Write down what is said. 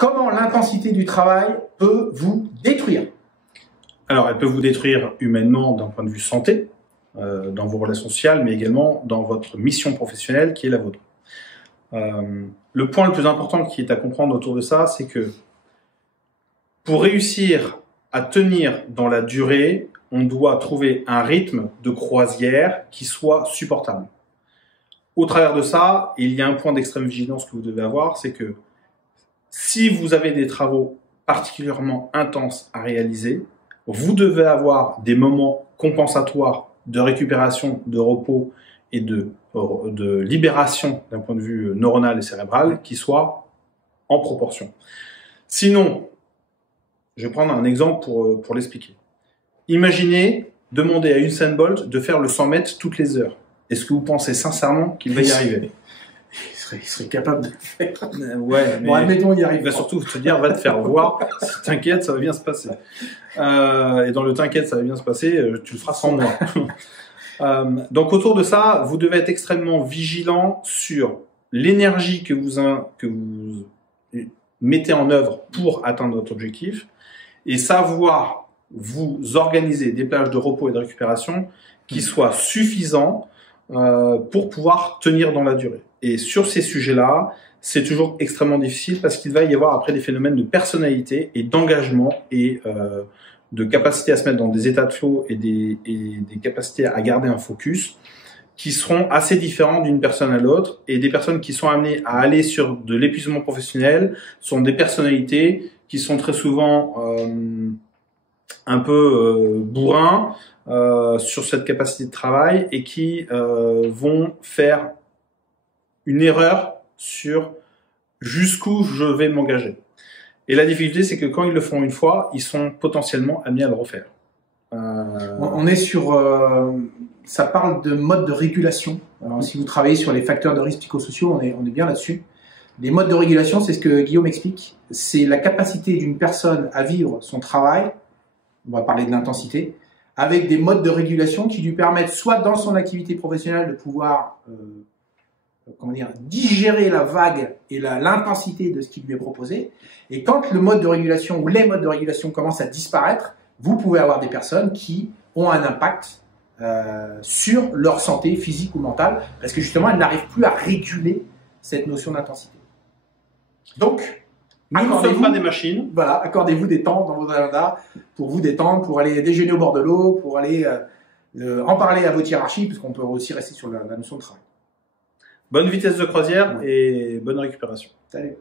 comment l'intensité du travail peut vous détruire? Alors, elle peut vous détruire humainement d'un point de vue santé, dans vos relations sociales, mais également dans votre mission professionnelle qui est la vôtre. Le point le plus important qui est à comprendre autour de ça, c'est que pour réussir à tenir dans la durée, on doit trouver un rythme de croisière qui soit supportable. Au travers de ça, il y a un point d'extrême vigilance que vous devez avoir, c'est que si vous avez des travaux particulièrement intenses à réaliser, vous devez avoir des moments compensatoires de récupération, de repos et de libération d'un point de vue neuronal et cérébral qui soient en proportion. Sinon, je vais prendre un exemple pour l'expliquer. Imaginez demander à Usain Bolt de faire le 100 mètres toutes les heures. Est-ce que vous pensez sincèrement qu'il va y arriver? Il serait capable de le faire. Ouais, mais bon, admettons, il y arrive. Il va surtout te dire, va te faire voir. T'inquiète, ça va bien se passer. Et dans le t'inquiète, ça va bien se passer, tu le feras sans moi. Donc autour de ça, vous devez être extrêmement vigilant sur l'énergie que vous mettez en œuvre pour atteindre votre objectif et savoir vous organiser des plages de repos et de récupération qui soient suffisants pour pouvoir tenir dans la durée. Et sur ces sujets-là, c'est toujours extrêmement difficile parce qu'il va y avoir après des phénomènes de personnalité et d'engagement et de capacité à se mettre dans des états de flow et des capacités à garder un focus qui seront assez différents d'une personne à l'autre. Et des personnes qui sont amenées à aller sur de l'épuisement professionnel sont des personnalités qui sont très souvent un peu bourrins sur cette capacité de travail et qui vont faire une erreur sur jusqu'où je vais m'engager. Et la difficulté, c'est que quand ils le font une fois, ils sont potentiellement amenés à le refaire. On est sur... ça parle de mode de régulation. Alors, si vous travaillez sur les facteurs de risque psychosociaux, on est bien là-dessus. Les modes de régulation, c'est ce que Guillaume explique. C'est la capacité d'une personne à vivre son travail, on va parler de l'intensité, avec des modes de régulation qui lui permettent soit dans son activité professionnelle de pouvoir digérer la vague et l'intensité de ce qui lui est proposé. Et quand le mode de régulation ou les modes de régulation commencent à disparaître, vous pouvez avoir des personnes qui ont un impact sur leur santé physique ou mentale, parce que justement, elles n'arrivent plus à réguler cette notion d'intensité. Donc, nous ne sommes pas des machines. Voilà, accordez-vous des temps dans vos agendas pour vous détendre, pour aller déjeuner au bord de l'eau, pour aller en parler à votre hiérarchie, parce qu'on peut aussi rester sur la notion de travail. Bonne vitesse de croisière et bonne récupération. Salut.